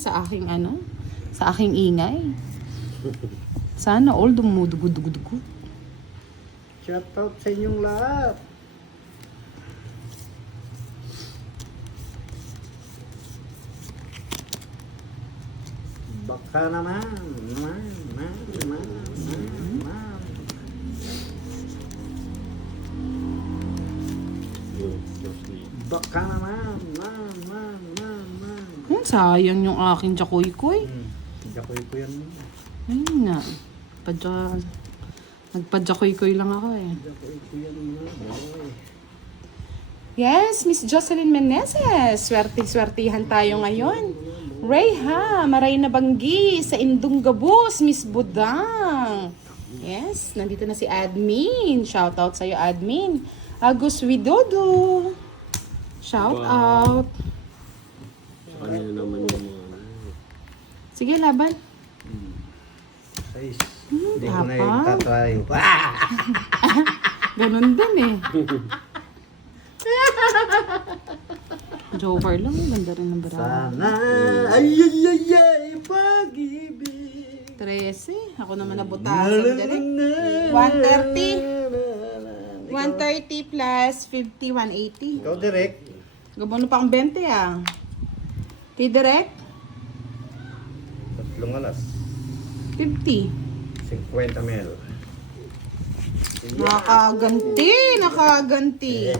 sa aking sa aking ingay. Sana all dumudugo-dugo-dugo. Shoutout sa inyong lahat. Baka naman. Baka naman. Sayang yung aking jakoy-koy. Jakoy ko yan. Ayun nga. Nagpa-jakoy-koy lang ako eh. Jakoy ko yan. Yes, Miss Jocelyn Meneses. Swerte-swertihan tayo ngayon. Rayha, maray na banggi sa Indong Gabus, Miss Budang. Yes, nandito na si Admin. Shout out sa'yo, Admin. Agus Widodo. Shout out. Kanina naman yung mga Sige, laban. Guys, hindi ko na yung Tapang. tatry. Ganun din eh. Joker lang, ganda rin ng barang. Sana, pag-ibig. 13. Ako naman nabutasan dali. 130. 130 plus 50, 180. Ikaw direct. Gabano pa ang 20 ah. Kay Direk, 3 alas. 50. 50 mil. Nakaganti.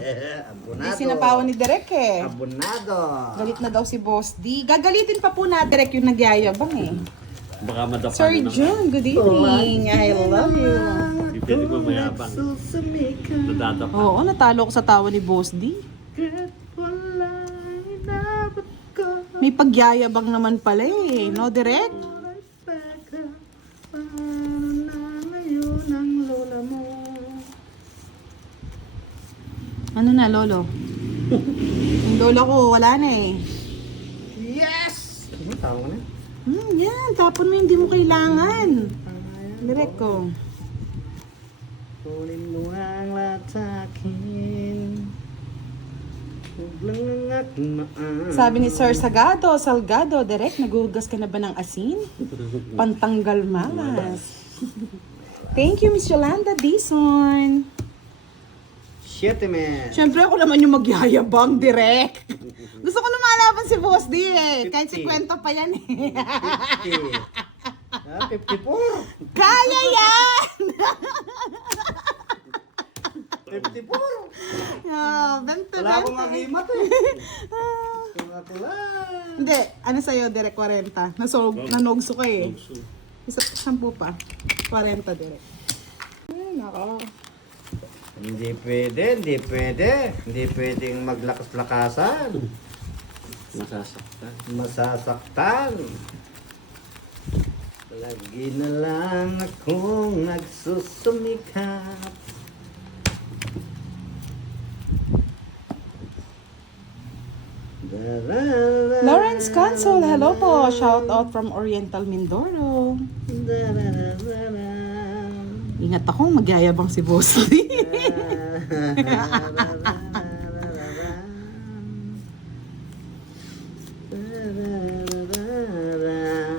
Abonado. Hindi sinapawan ni Direk eh. Abonado. Galit na daw si Boss D. Gagalitin pa po na Direk yung nagyayabang eh. baka madapa Sir na John, good evening. I love you. Hindi pwede mo mayabang. Nadadapa. Oo, natalo ko sa tawa ni Boss D. May pagyayabang naman pala eh, no Direk? Ano na, Lolo? Yung lolo ko, wala na eh. Yes! Ano tawag na? Yan, tapon mo hindi mo kailangan. Direk ko. Kunin mo ang lahat sa akin. Huwag lang ang akmaan. Sabi ni Sir Salgado, Direk, naguhugas ka na ba ng asin? Pantanggal malas. Thank you, Miss Yolanda Dison. 7 men. Siyempre ako naman yung magyayabang, Direk. Gusto ko na malaban si Boss D eh. Kahit 50. 50 pa yan eh. 50. 54. Kaya yan! 54. Yeah, 20. Wala akong magimat eh. Ako lang. Hindi, ano sa'yo, Direk, 40. Nanogso ka eh. Isa, 10 pa. 40, Direk. Ay, nako. Hindi pwedeng maglakas-lakasan. Masasaktan. Masasaktan. Lagi na lang akong nagsusumikap. Lawrence Cancel, hello po. Shout out from Oriental Mindoro. Ingat ako, magyayabang si Boss D.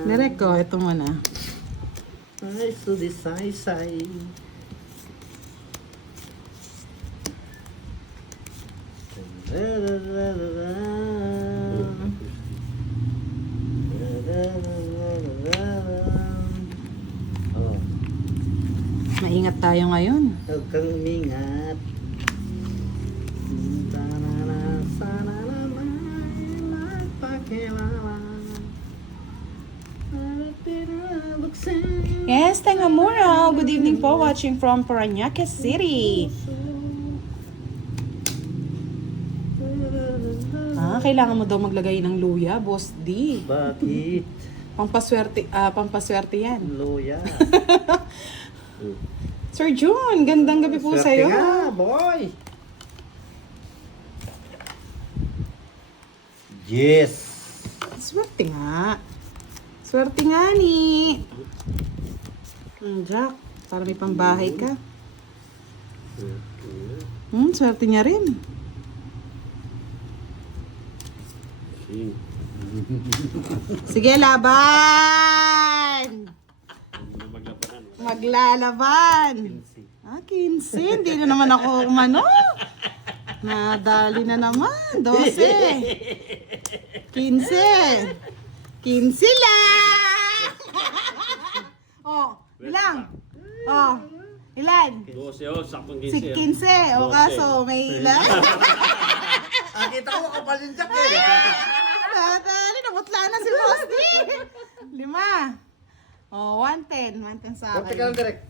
Direk ko, ito muna. Ay, sudisay-say. Oh, Maingat tayo ngayon. huwag kang umingat. Sana naman magpakilala. Yes, Tengamura. Good evening po. Watching from Parañaque City. Kailangan mo daw maglagay ng luya, Boss D. Bakit? Pampaswerte yan. Luya. Sir June, gandang gabi po Swerte sa'yo. nga, boy. Yes. Swerte nga. Swerte nga ni. Jack, para may pambahay ka. Swerte niya rin. Sige, laban! Maglabanan. Maglalaban. 15. Hindi na naman ako umano. Nadali na naman. 12. 15. 15 lang! Oh, ilang? Oh, ilan? 12 oh, saktong 15. 15. O kaso, may ilan? Kita ko kapal yung jack eh. Nadali, nabutla na si Rusty. 5. Oh, 110. 110 sa Teka lang akin. direct.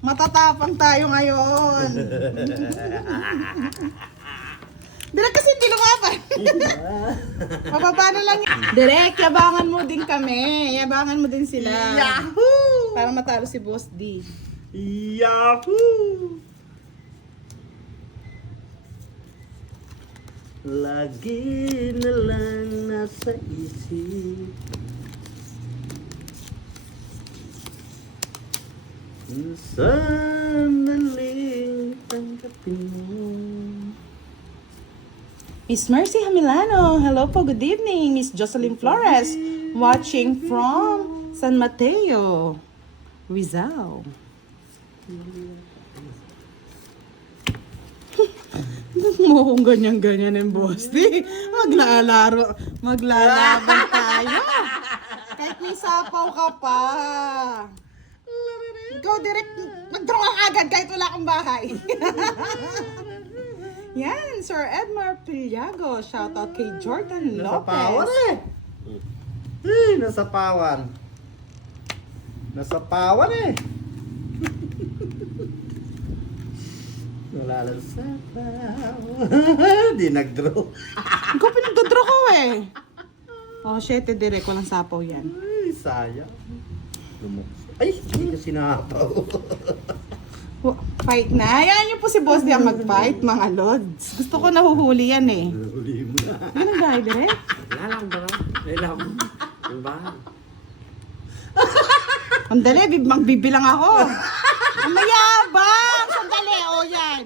Matatapang tayo ngayon. Direk kasi hindi lumaban. Mababa na lang yan. Direk, yabangan mo din kami. Yabangan mo din sila. Yahoo! Para matalo si Boss D. Yahoo! Lagi na lang nasa isip sandaling tanggapin mo. Miss Mercy Hamilano, hello po, good evening. Miss Jocelyn Flores, watching from San Mateo, Rizal. Mukhang ganyan-ganyan yung boss. Maglalaban tayo. Kahit may sapaw ka pa. Ikaw direct, mag-draw ka agad kahit wala kang bahay. Yan, Sir Edmar Pillago. Shoutout kay Jordan Nasapawan Lopez. eh. Eh, nasapawan. Nasapawan eh. Wala lang sapaw. Di nag-draw. Ikaw pinagdodraw ko eh. Oh, 7 direct. Walang sapaw yan. Ay, sayang. Ay, hindi ko sinapaw. Fight na. Ayan niyo po si Boss Dia mag-fight, mga lods. Gusto ko nahuhuli yan eh. Huli mo na. Ano ang gaya direct? Wala lang ba? Ay lang. Ang bahan. Sandali, magbibilang ako. Ang mayabang! Sandali, o yan.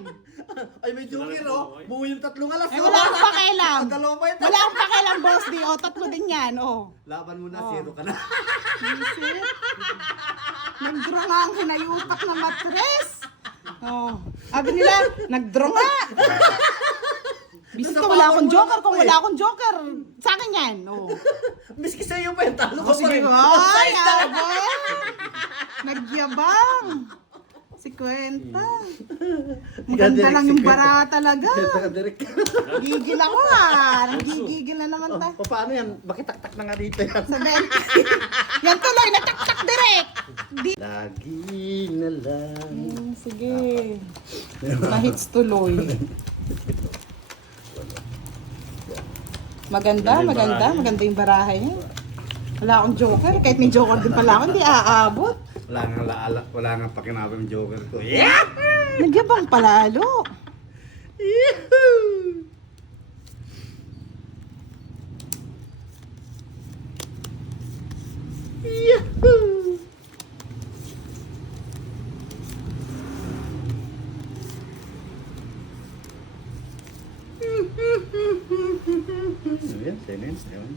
Ay, may joker oh. Buo yung tatlong alas. Eh, wala akong pakialam. Dalawa pa yun. Wala akong pakialam, Boss D. O, 3 din yan, o. Laban mo na, Oh. 0 ka na. Isip. Nag-draw nga ang hinayupak na matres. Oh. Sabi nila, nag-draw nga. Bisit ko wala akong joker. Kung wala akong joker, sa akin yan. Oh. Miski sa'yo pa yung talo ko Oh, pa sige, rin. ay, abang. Nagyabang. Si Kwenta. Maganda lang yung bara talaga. Direct. Gigil ako Nagigigil na naman ta. O, paano yan? Bakit tak-tak na nga dito yan? Sa 20. Yan tuloy, natak-tak direct. Lagi na lang. Sige. Mahits tuloy. Maganda yung barahe niya. Wala akong joker. Kahit may joker din pala ako, hindi aabot. Wala nga pakinabang yung joker ko. Yeah! Nagyabang palalo. Yahoo! Yahoo! Ayan, silence. Ayan.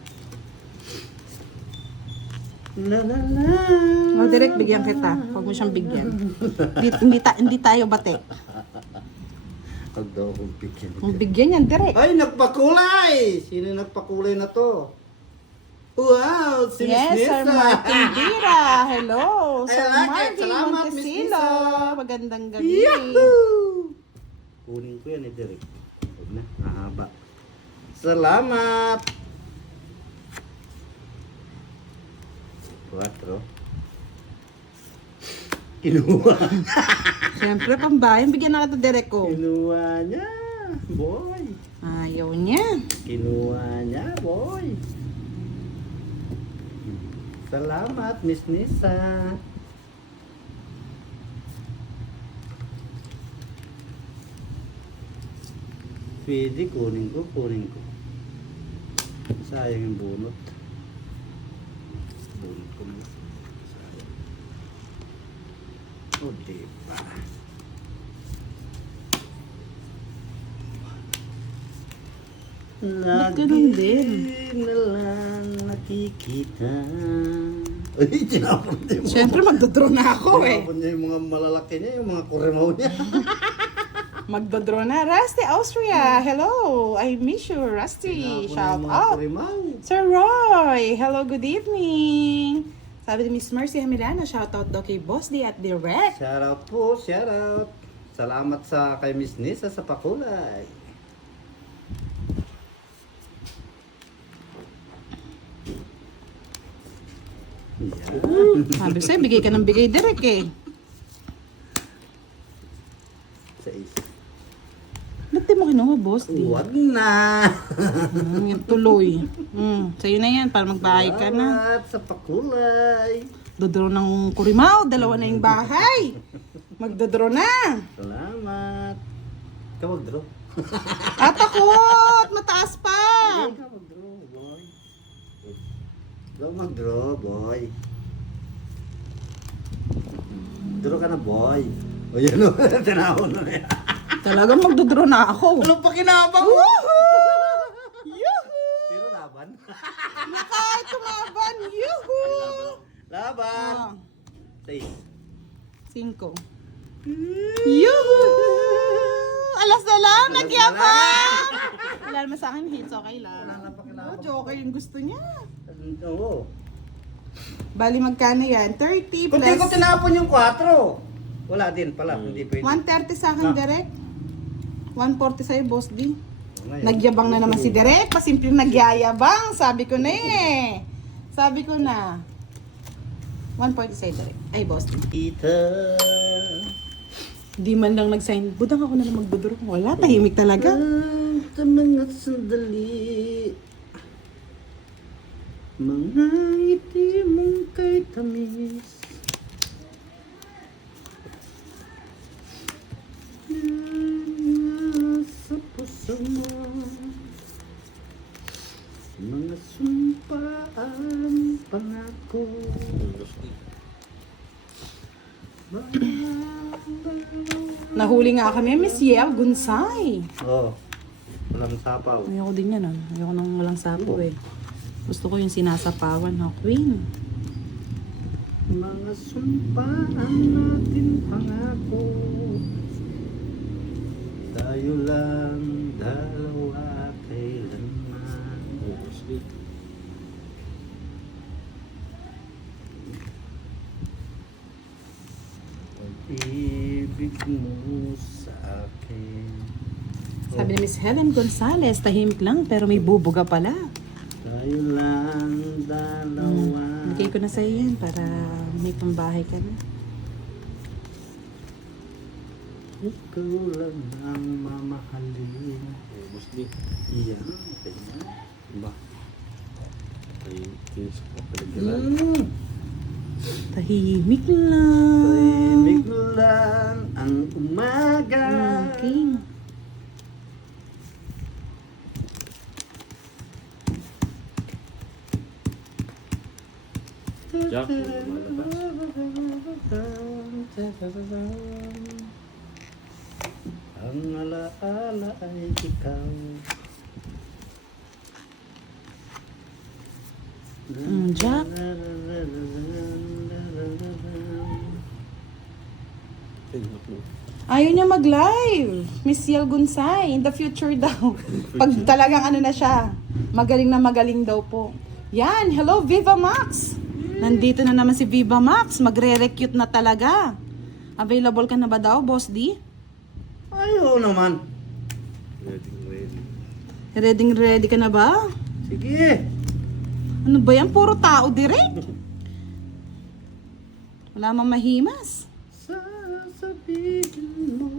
La la la. O, direct bigyan kita. Huwag mo siyang bigyan. Hindi tayo bate. Huwag daw akong bigyan. Ang bigyan yan, direct. Ay, nagpakulay! Sino nagpakulay na to? Wow! Si Yes, Miss Sir Nessa. Martin Dira. Hello, I Sir like it. Martin Salamat, Miss Montesilo. Nessa. Magandang gabi. Yahoo! Kunin ko yan eh, Derek. Huwag na, mahaba. Salamat! 4. Kinuha. Siyempre, pambayan. Bigyan na kita, direct ko. Kinuha niya, boy. Ayaw niya. Kinuha niya, boy. Salamat, Miss Nisa. Pwede, kunin ko. Sayang yung bunot. Bunot ko na. Sayang. O, diba? Ba't ganun din? na lang nakikita. Ay, tinapon niya yung Siyempre, magdodraw na ako eh. tinapon niya yung mga malalaki niya, yung mga kurimaw niya. Magdodraw na. Rusty Austria, hello. I miss you, Rusty. Tinapon niya Shout yung mga out. kurimaw. Sir Roy, hello, good evening. Sabi ni Miss Mercy Hamilano, shout out daw kay Boss D at Direct. Shout out po, shout out. Salamat sa kay Miss Nisa sa pakulay. Yan. Sabi ko sa'yo, bigay ka ng bigay Direct eh. Sa isa. Ba't di mo kinuha, Boss D? Huwag na. Yung tuloy. Sa'yo na yan, para magbahay ka na. Salamat sa pakulay. Dodraw ng Kurimaw, dalawa na yung bahay. Magdodraw na. Salamat. Ikaw mag-draw. At takot, mataas pa. Ikaw mag-draw, boy. Ikaw mag-draw, boy. Draw ka na, boy. O yan o, tinahon na yan. Talagang magdodraw na ako. Ano pa kinabang mo? Yuhu! Pero laban. Kahit tumaban, yuhu! Laban. Ah, 6. 5. Yuhu! Alas na lang, nagyabang! Wala naman sa akin, hits, okay lang. Wala na pa kinabang. Oh, joker yung gusto niya. Oo. Bali, magkano yan? 30 Kung di ko plus tinapon yung 4. Wala din pala, hindi pwede. 130 sa akin, Ah. Direk. 140 sa'yo, Boss D. Ngayon. Nagyabang na naman si Direk. Pasimpleng nagyayabang. Sabi ko na eh. Sabi ko na. 140 sa'yo, Direk. Ay, Boss D. Ita. Di man lang nag-sign. Budang ako na lang magduduro. Wala, tahimik talaga. Sa mga sandali, mga ngiti mong kay tamis. Sa puso mo, mga sumpaan pangako. Nahuli nga kami, Miss Yel Gunsay. Oh, walang sapaw. Ayoko din yan, ah. Ayoko nang walang sapo eh. Gusto ko yung sinasapawan, ha, Queen. Mga sumpaan natin pangako, tayo lang dalawa kailanman. Pag-ibig mo sa akin. Sabi ni Miss Helen Gonzalez, tahimik lang pero may bubuga pala. Tayo lang dalawa. Bigay ko na sa yan para may pambahay ka na. Ikaw lang ang mamahalin. Mostly. Iyan. Ganyan. Ba? Ay, kinis ko palagyalan. Tahimik lang. Tahimik lang ang umaga. King. Jack, lumalabas. Ang alaala ay ikaw. Jack. Tingnan mo. Ayaw niya mag-live. Miss Yel Gunsay, in the future daw. Pag talagang ano na siya, magaling na magaling daw po. Yan, hello Viva Max. Nandito na naman si Viva Max, magre-recute na talaga. Available ka na ba daw, Boss D? Ayaw naman. Ready. Ready ka na ba? Sige. Ano ba yan? Puro tao direct. Wala mang mahimas. Sasabihin mo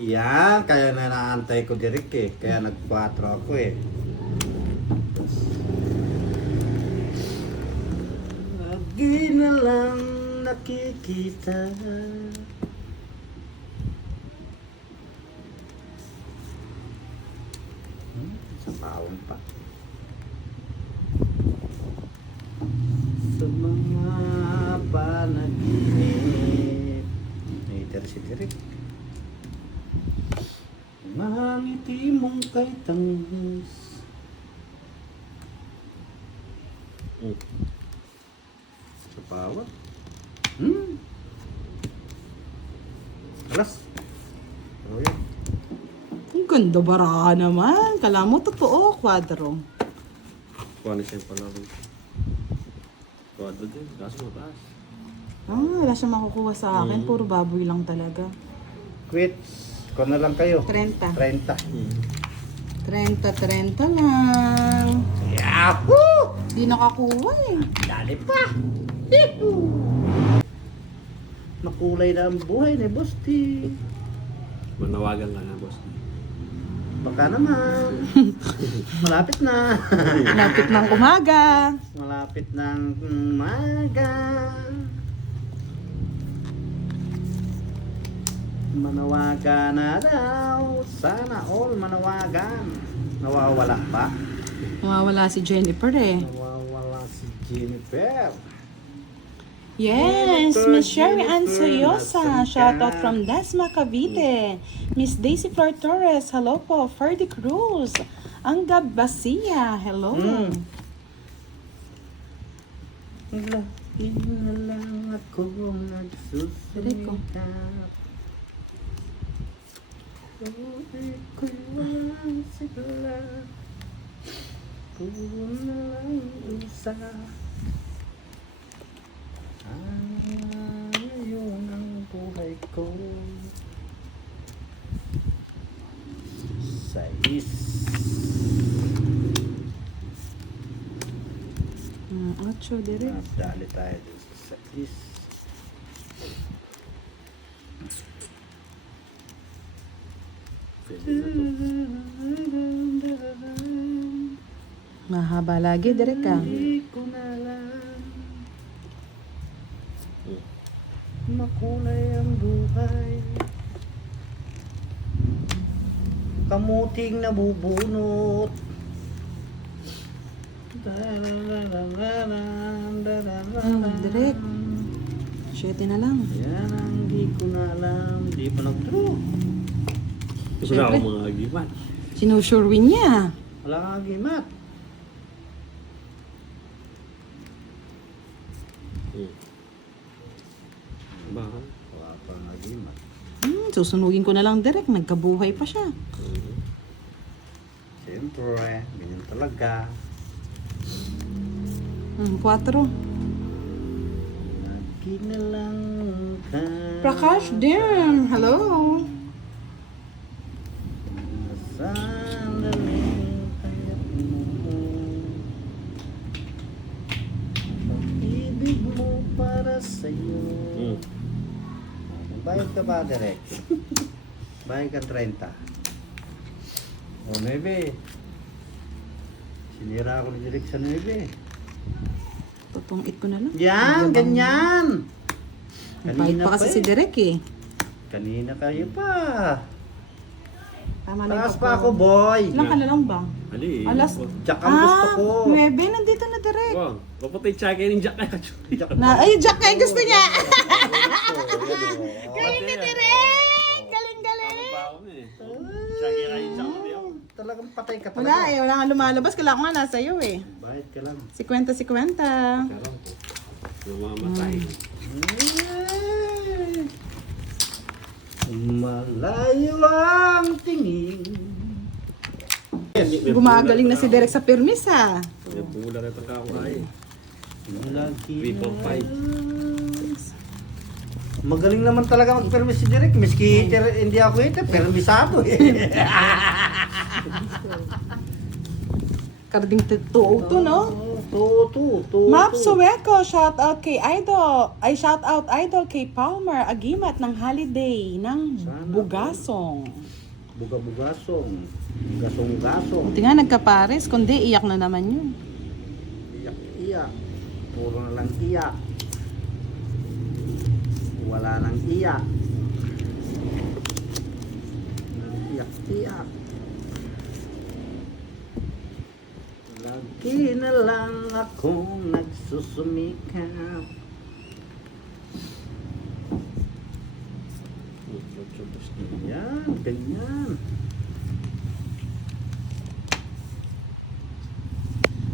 yan, kaya na naantay ko direct eh. Kaya nag-4 ako eh. Lagi na lang nakikita. Sa bawang pa. Sa mga panaginip. Naiter si direct. Ngiti mong kay tangis. Sa bawat. Alas. Ano yan? Ang ganda bara naman. Kala mo totoo, kwadro. Kuha na siya pala rin. Kuwado din. Kaso mataas. Wala siya makukuha sa akin. Puro baboy lang talaga. Quits. Ko na lang kayo. 30. 30. 30 lang. Yahoo! Di nakakuha eh. Dali pa! Makulay na ang buhay ni Boss T. Manawagan ka na, boss. Baka naman. Malapit na. Lapit ng umaga. Malapit ng umaga. Manawagan na daw. Sana all manawagan. Nawawala pa? Mawawala si Jennifer eh. Nawawala si Jennifer. Yes, Miss Sherry Ann Soyosa. Shoutout from Desma, Cavite. Miss Daisy Flor Torres. Hello po. Ferdy Cruz. Angga Basia. Hello. Lagi na lang ako nagsusumikap. Ko'y walang sigla. Puro na lang isa. Ngayon ang buhay ko. Sais. 8 dire. Dali tayo dun sa sais. Pwede na to. Mahaba lagi dire ka. Hindi ko na lang makulay ang buhay. Kamuting nabubunot. Direk. 7 na lang. Yan ang di ko na alam. Di pa nag-draw. Gusto na ako mga agiman. Sinusurwin niya. Wala kang agimat. Baka. Wala kang agimat. Susunugin ko na lang direct. Nagkabuhay pa siya. Siyempre, ganyan talaga. 4. Lagi na lang ka. Prakash Dim. Hello. Sandaling kayat mo. Pag-ibig mo para sa'yo. Bayad ka ba, Derek? Bayad ka 30. O, 9. Sinira ako ni Derek sa 9. Tutungit ko na lang. Yan, ganyan. Bait pa kasi si Derek eh. Kanina kayo pa. Tama na Taas yung pa ako, boy. Ilang ka na lang ba? Ali. Alas. Jack ang gusto ko. 9. Nandito na Derek. Wow. Papatay tsaka yung Jack na. Jack Ay, Jack ay gusto niya. Galing ni Derek. Galing-galing. Tsaka yung Jack na diyan. Talagang patay ka Wala talaga. eh. Wala nga lumalabas. Kailangan ko nga nasa iyo eh. Bayad ka lang. 50-50. Karoon ko. Namamatay. Malayo ang tingin. Gumagaling na si Derek sa permis ha. May pula na ito kakay. Lagi 3.5. Magaling naman talaga mag-permis si Derek. Miski hindi ako ito, permisado eh. Karding 202 no? Map Sueco, shout out kay Idol. Ay, shout out Idol kay Palmer Agimat ng holiday ng Bugasong. Buga-bugasong. Gasong-gasong. Buti nga nagkapares, kundi iyak na naman yun. Iyak-iyak. Puro na lang iyak. Wala nang iyak. Iyak-iyak. Lagi na lang akong nagsusumikap. Yan, ganyan.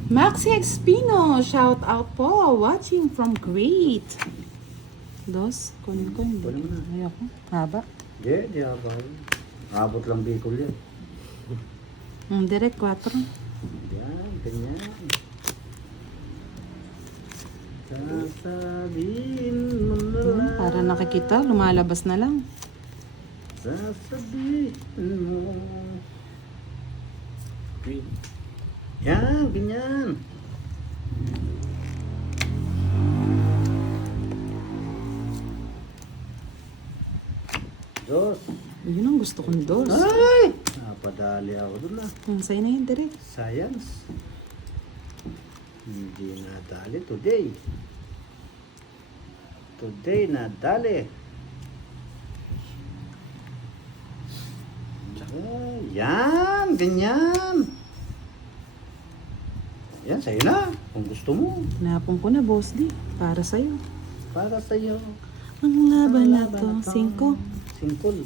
Maxi Expino, shout out po. Watching from Great. Dos, kunin ko hindi. Kunin mo na. Ayoko. Haba. Di ba? Abot lang Bicol yan. Direct 4. Yan, ganyan. Sasabihin mo na lang. Para nakikita, lumalabas na lang. Sasabihin mo. Green. Yan, ganyan. Dos. Yun ang gusto kong dos. Ay! Napadali ako dun ah. Sa'yo na yun, direct. Science. Hindi nadali today. Today nadali. Yan, ganyan. Yan, sa'yo na. Kung gusto mo. Napong ko na, boss di. Para sa'yo. Para sa'yo. Ang laban na to, 5. Simple.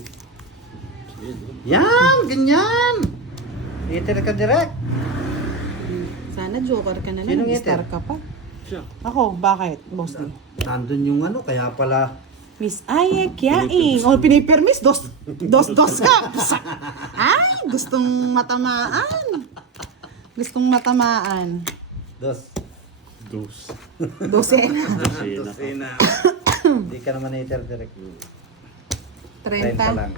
Ayan, Yan, ganyan. Iter ka direct. Sana joker ka na Sinong lang, iter? star ka pa. Siya. Ako, bakit, boss di? Nandun yung ano, kaya pala. Miss Aye, kyaing. O, pinipermis, dos ka. Ay, gustong matamaan. Gustong matamaan. Dos. Dos. 12. Dosena. Hindi ka naman iter direct. 30 30. lang.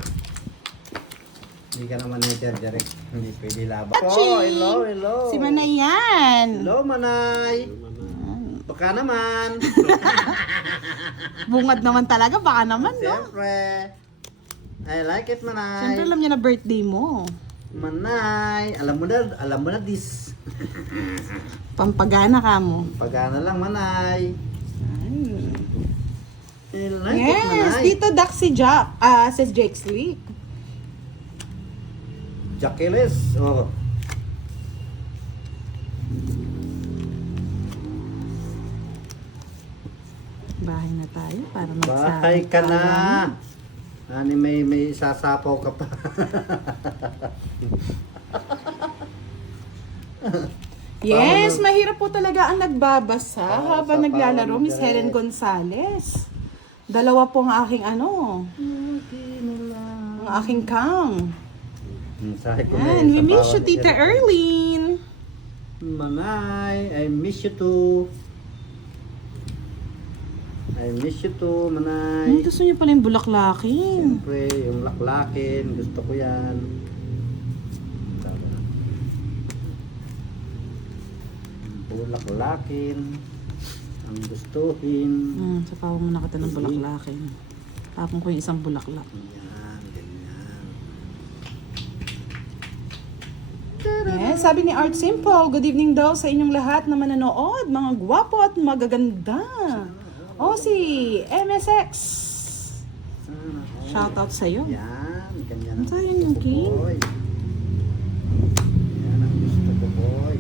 Hindi ka naman iter direct. Hindi pwede laban. Aching! Oh, hello. Si Manayan. Hello, Manay. Baka naman. Bungad naman talaga, baka naman, no? Siyempre. I like it, Manay. Siyempre alam niya na birthday mo. Manay. Alam mo na this. Pampagana ka mo. Pagana lang, Manay. I like it, Yes, Manay. dito Daxi Jack. Says Jake Sleek. Jackeles. Oh. Bahay na tayo para Bahay ka na. Ani may sasapaw ka pa. Yes, mahirap po talaga ang nagbabasa habang sa naglalaro, parang Miss Helen Gonzalez. Dalawa po ang aking ang aking kang. Sabi ko Yan, we sa miss you, bawat Tita isa. Erlene. Manay, I miss you too. I miss you too, Manay. Gusto niyo pala yung bulaklakin. Siyempre, yung laklakin, gusto ko yan. Bulaklakin, ang gustuhin. Sa pawang mo nakita ng bulaklakin. Tapon ko yung isang bulaklak. Yan, ganyan. Yes, sabi ni Art Simple, good evening daw sa inyong lahat na mananood, mga gwapo at magaganda. O si MSX. Shoutout sa'yo. Yan, ganyan Ang ang sayang gusto yung ko, game. boy. Yan ang gusto ko, boy.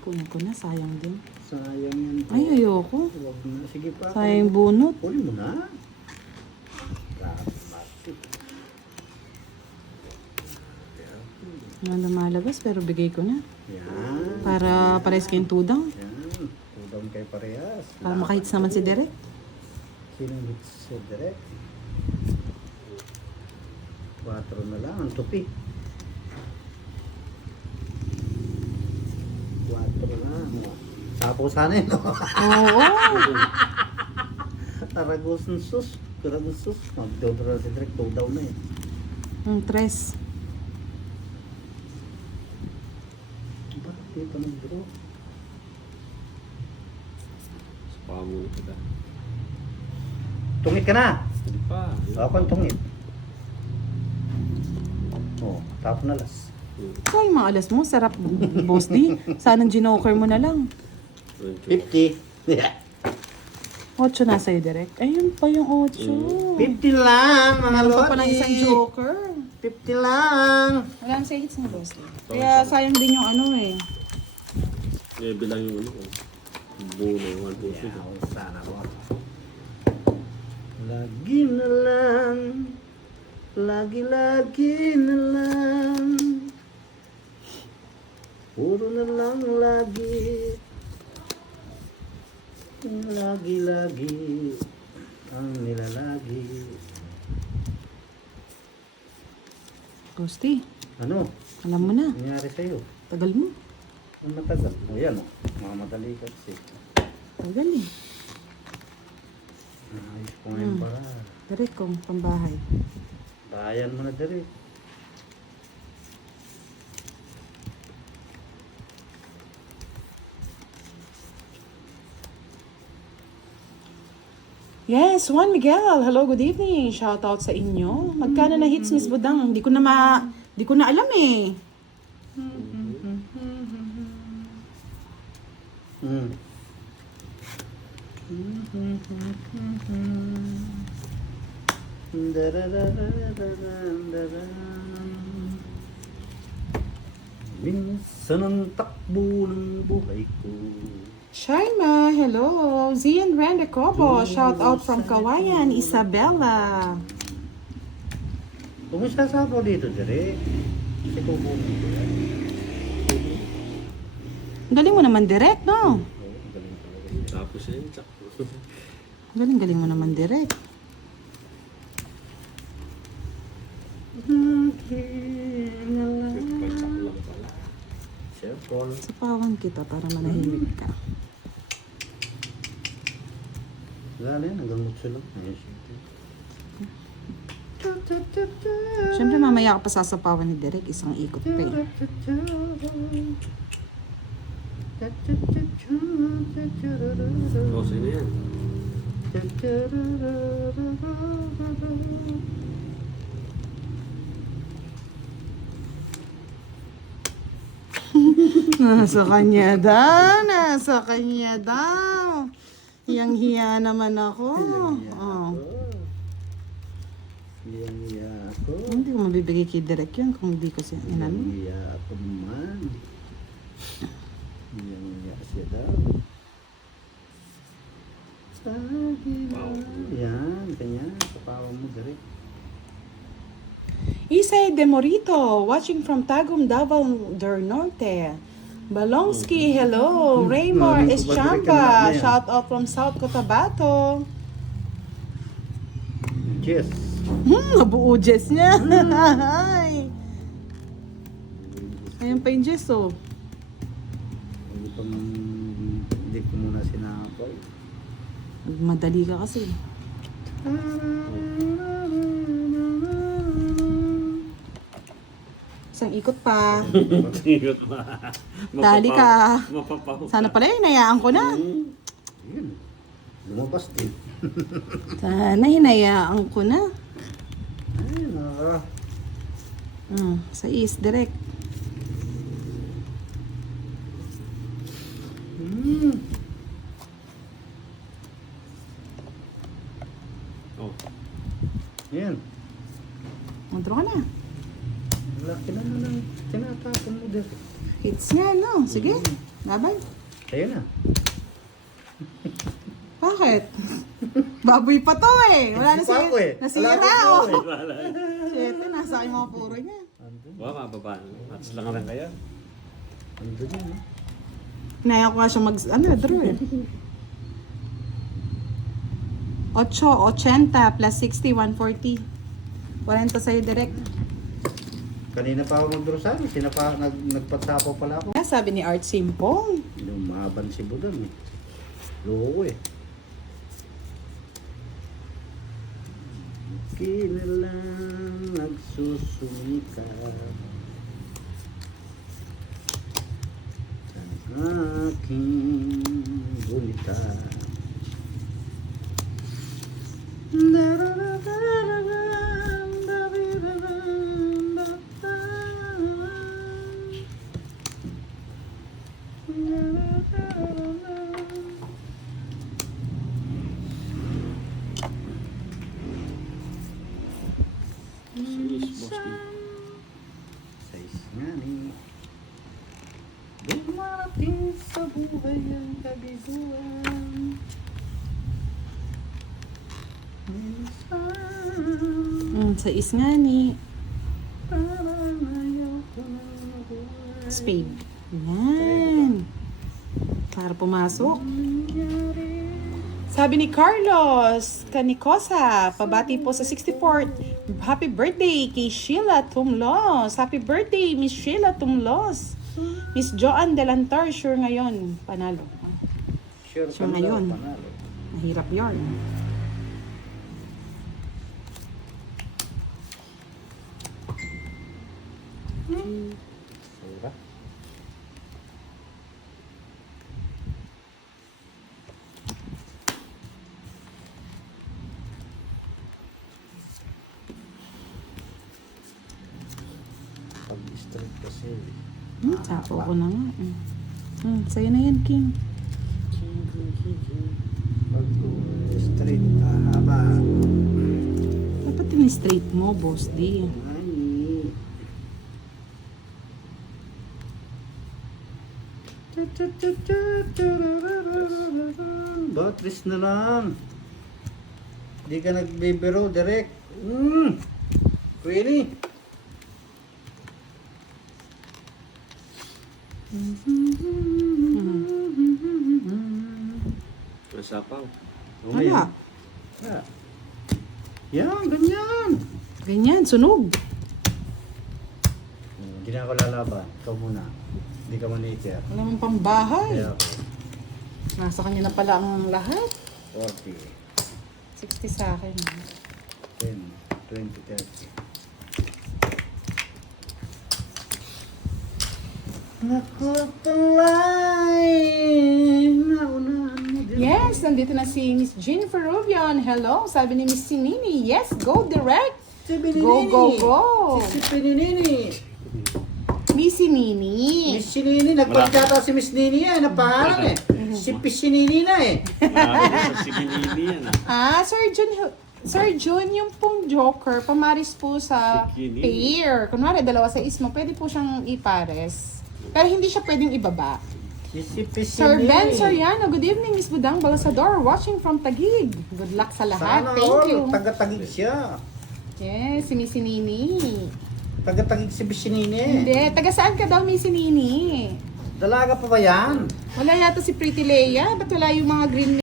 Kunin ko na, sayang din. Sayang yan. Ay, ayoko. Huwag na. Sige pa. Sayang yung bunot. Huli mo na. Grabe, Marty. Wala lumalabas pero bigay ko na. Yan. Para pares kayong tudang. Yan. Tudang kay parehas. Para makahits naman si Derek. Sino hits si Derek? 4 na lang. Ang tupi. 4 na. Sapo sana yun. Oo. Taragosan sus. Taragosan sus. Magdodro si Derek. Tudaw na eh. Ang tres. Bakit dito nag-draw? Sa pamo kita. Tungit ka na. Hindi pa. Ako ang tungit. Oh, tapos na las. So, yung mga alas mo, sarap, boss D. Sana ginoker mo na lang. 50. Yeah. 8 na sa'yo, Derek. Ayun pa yung 8. 50 lang, mga Meron pa lodi. palang isang joker. 50 lang. Wala na sa hits ng boss D. Kaya sayang din yung ano eh. Ngayon bilang yung ano. Buno, 1, 2, 3. Yeah, sana mo. Lagi na lang. Lagi lagi na lang. Puro na lang lagi. Lagi-lagi ang nilalagi. Gusti, Ano? alam mo na. Nangyari sa'yo? Tagal mo. Ang matagal. O yan o. Mamadali ka kasi. Tagal eh. Ayos ko ngayon para. Direct kong pambahay. Bayan mo na direct. Yes, Juan Miguel. Hello, good evening. Shout out sa inyo. Magkano na hits, Miss Budang? Di ko na alam eh. Mm. Minsan ang takbo ng buhay ko. Shaima, hello. Zian Randa Cobo. Shout out from Kawayan, Isabella. Kumusta sa ako dito, Dere? Kasi kukunin ko yan. Galing mo naman direct, no? Tapos yun, tsak. Galing mo naman direct. Pagsak lang pala. Cellphone. Sapawan kita para manahimik ka. Wala na yan, hanggang mutso lang. Ayos. Siyempre mamaya ka pa sasapawan ni Derek, isang ikot pa eh. Oh, sino yan? Nasa kanya daw, nasa kanya daw. Hiyang-hiya naman ako. Oh. Iya ako. Hindi ko mabibigay kay Derek yun kung hindi ko siya inano. Iya ako man. Iya siya daw. Yan, kanya. Kapawa mo direct. Isay de Morito, watching from Tagum, Davao del Norte. Balongski, hello. Raymar Maraming Eschamba, kumadiri ka na. shout out from South Cotabato. Yes. Nabuo Jess niya. Ay. Ayun pa yung Jess, oh. Hindi ko muna sinapay. Madali ka kasi. Isang ikot pa. Matingot ma. Dali ka. Mapapaw. Sana pala hinayaan ko na. Yun. Lumabas din. Sana hinayaan ko na. Ay, naka. Sa East, direct. Oh. Yan. Mag-draw ka na. Laki na lang. Tinatapon mo din. Hits nga, no? Sige, laban. Ayun na. Bakit? Baboy pa to eh. Wala na Isip ako eh. Nasira, Wala akong oh. draw Siyete, nasa aking mga puro niya. Baka mababa. Mats lang lang kaya. Andun yun. Hinaya ko nga siya draw eh. 8.80 plus 60, 140. 40 sa'yo direct. Kanina pa ako mag-draw sa akin. Nagpatsapaw pala ako. Kaya sabi ni Art Simpong. Lumaban si Budang eh. Loko eh. Kinalang nagsusumikap sa aking gulita. Size nga ni. Dumarating sa buhay ang kabiguan. Minsan. Sa East nga ni. Spade. Yan. Para pumasok. Sabi ni Carlos Canicosa, pabati po sa 64th. Happy birthday kay Sheila Tumlos. Happy birthday, Miss Sheila Tumlos. Miss Joanne Delantar, sure ngayon. Panalo. Sure Sure ka na ngayon. daw, panalo. Mahirap yarn. Sura. Pag-straight kasi. Sapo ko na nga. Sa'yo na yan, King. Pag straight, haba. Dapat in-straight mo, Boss D. Ani. Batteries na lang. Di ka nagbibiro, direct. Really? Masapaw. Wala. Yeah. Yan, ganyan. Ganyan, sunog. Hindi na ako lalaban. Ikaw muna. Hindi ka maniter. Wala mong pambahay. Kaya ako. Nasa kanya na pala ang lahat. 40, 60 sa akin. 10, 20, 30. Nakutulay. Naunahan mo din. Yes, nandito na si Miss Jennifer Rubion. Hello, sabi ni Miss Sinini. Yes, go direct. Si Bininini. Go, go, go. Si Bininini. Miss Sinini. Miss Sinini. Nagpalit yata si Miss Nini yan. Ang pangalan eh. Si Pisinini na eh. Marami sa siginili yan. Sir Jun, yung pong Joker, pamaris po sa Bikini. pair. Kunwari, dalawa sa ismo, pwede po siyang ipares. Pero hindi siya pwedeng ibaba. Si Pisinini. Sir Ben Soriano, good evening, Miss Budang Balasador, watching from Taguig. Good luck sa lahat. Sana Thank all. you. Taga-tagig siya. Yes, si Miss Sinini. Taga-tagig si Pisinini. Hindi, taga saan ka daw, Miss Sinini? Dalaga pa ba yan? Wala yata si Pretty Leia. Ba't wala yung mga green